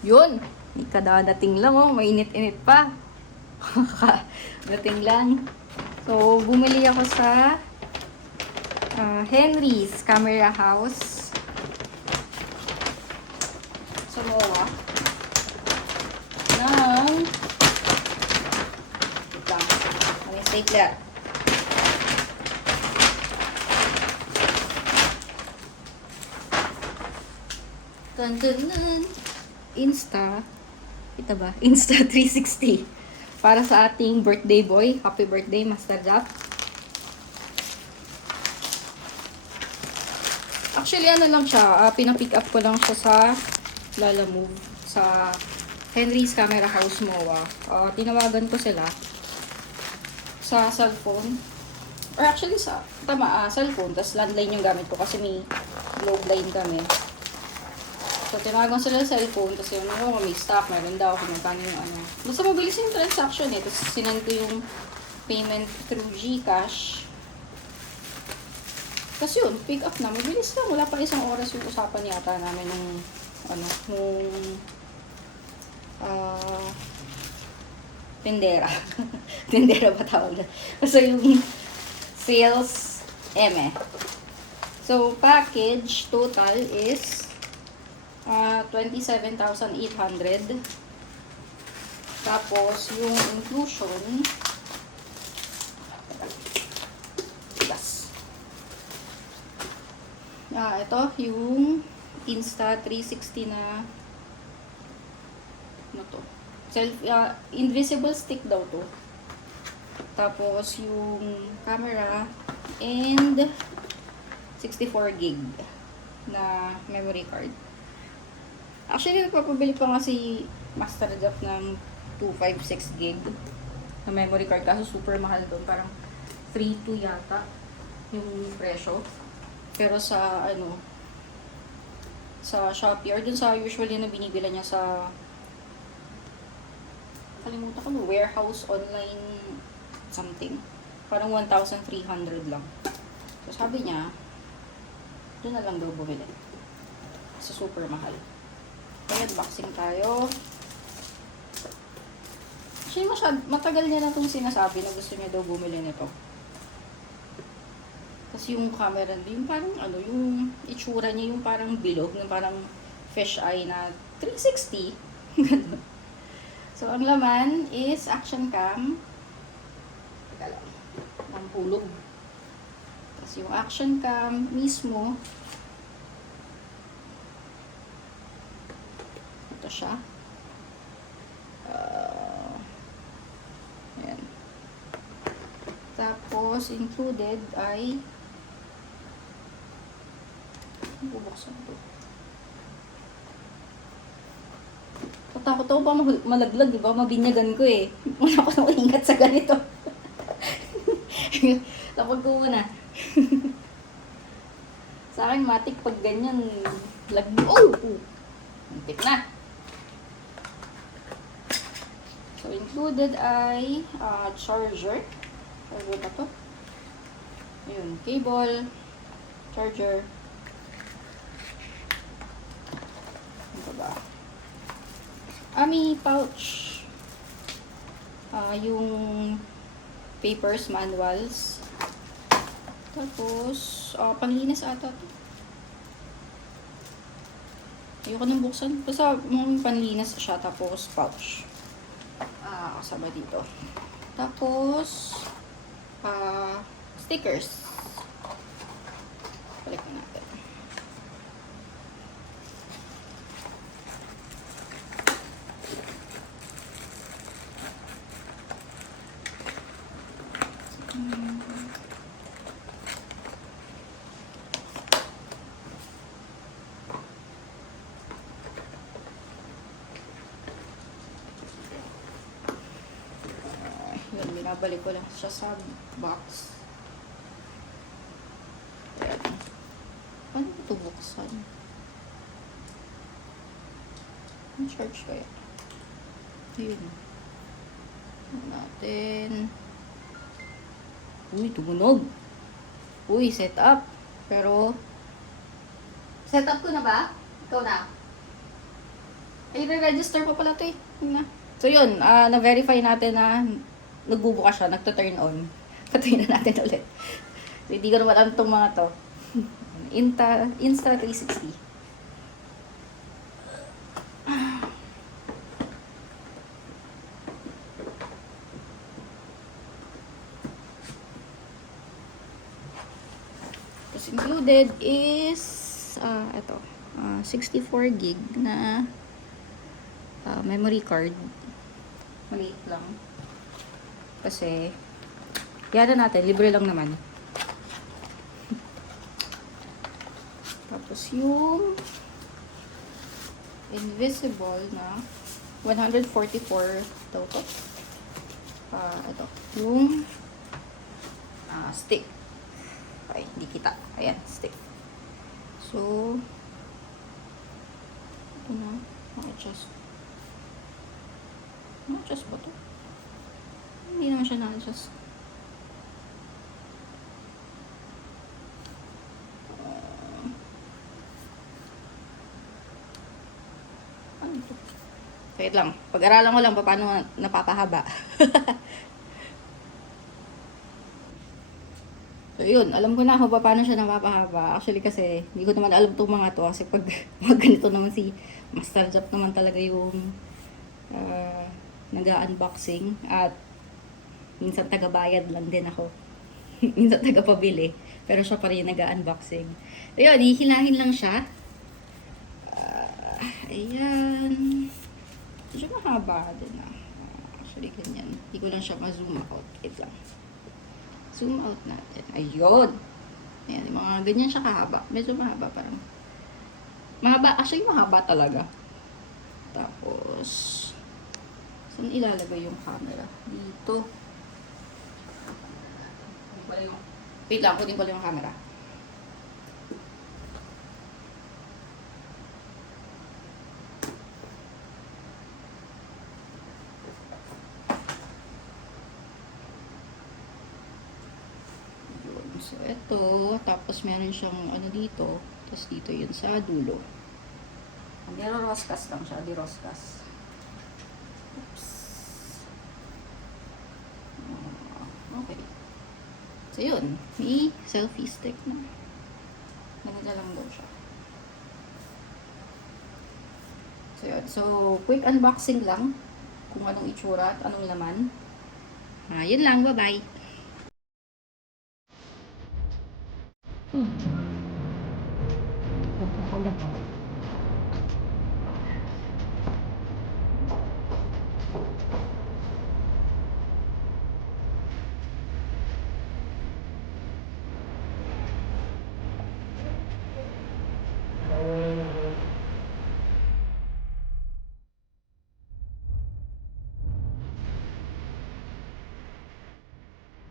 Yun. Ikadadating lang oh. Mainit-init pa. Dating lang. So, bumili ako sa Henry's Camera House. Sa MOA. Ng wait lang. Ano yung stapler? Dun, dun, dun. Insta. Kita ba? Insta 360. Para sa ating birthday boy. Happy birthday, Master Jap. Actually, ano lang siya. Pinapick up ko lang siya sa Lalamove. Sa Henry's Camera House MOA. Tinawagan ko sila sa cellphone. Or actually, cellphone. Tapos landline yung gamit ko kasi may globe line kami. So, tinawagan sila sa cellphone kasi yung may stock, meron daw kung magkano yung ano. Basta mabilis yung transaction eh. Tapos sinend ko yung payment through GCash. Tapos yun, pick up na. Mabilis lang. Wala pa isang oras yung usapan yata namin nung tendera. Tendera ba tawag na? Kasi yung sales So, package total is 27,800. Tapos, yung inclusion, yes. Ito, yung Insta 360 na, ano to? Invisible stick daw to. Tapos, yung camera, and 64 gig na memory card. Actually, nagpapabili pa nga si Master Jap ng 256 gig na memory card. Kaso super mahal doon. Parang 3.2 yata yung presyo. Pero sa, sa Shopee or dun sa usually na binibila niya sa, kalimutan ko, warehouse online something. Parang 1,300 lang. So sabi niya, doon na lang daw bumili. Kasi super mahal. Kaya unboxing tayo. Actually, matagal niya na itong sinasabi na gusto niya daw bumili nito. Kasi yung camera, yung parang yung itsura niya, yung parang bilog, yung parang fish eye na 360. So, ang laman is action cam. Teka lang. Ang hulog. Tapos yung action cam mismo, ito siya. Ayan. Tapos, included ay bubuksan ito. Tatakot ako pa malaglag, diba? Mabinyagan ko eh. Wala ko nang ingat sa ganito. Tapos ko muna. Sa akin, matik pag ganyan, oh! Antik na. So, included ay charger. Charger ba to? Ayun, cable, charger. Ano ba? May pouch. Yung papers, manuals. Tapos, panglinis ata to. Ayoko nang buksan. Basta panlinis siya. Tapos, pouch. Kasama dito. Tapos, stickers. Balik na natin. Binabalik ko lang siya sa box. Ayan. Paano ito buksan? Ang charge kaya? Ayun. Natin. Uy, tumunog. Uy, set up. Pero, set up ko na ba? Ikaw na. Ay, re-register pa pala ito eh. Yun na. So yun, na-verify natin na nagbubukas siya, nagto-turn on. Patuloy na natin ulit. So, hindi ko naman alam itong mga to. Insta360. Tapos included is, ito, 64 gig na memory card. Maliit lang. Kasi, yan na natin, libre lang naman. Tapos yung invisible na 144 daw to. Ito, yung stick. Ay, hindi kita. Ayan, stick. So, ito na. Ma-adjust. Ma-adjust ba to? Hindi naman siya na-adjust. Ano ito? Wait lang. Pag-aralan ko lang paano napapahaba. So, yun. Alam ko na kung paano siya napapahaba. Actually, kasi hindi ko naman alam itong mga to. Kasi pag ganito naman si Master Jap naman talaga yung nag-unboxing. At minsan taga-bayad lang din ako. Minsan taga-pabili. Pero siya pa rin nag-unboxing. So, yun. Hihilahin lang siya. Ayan. Medyo mahaba din na. Actually, ganyan. Hindi ko lang siya ma-zoom out. Wait lang. Zoom out natin. Ayun. Ayan, mga ganyan siya kahaba. Medyo mahaba parang. Mahaba. Actually, mahaba talaga. Tapos, saan ilalagay yung camera? Dito. Wait lang, kunin ko lang yung camera. So, ito. Tapos, meron siyang ano dito. Tapos, dito yun sa dulo. Pero roscas lang siya. Di roscas. Oops. Okay. So, yun. May selfie stick na. Naganda lang daw siya. So, yun. So, quick unboxing lang. Kung anong itsura at anong laman. Yun lang. Bye-bye.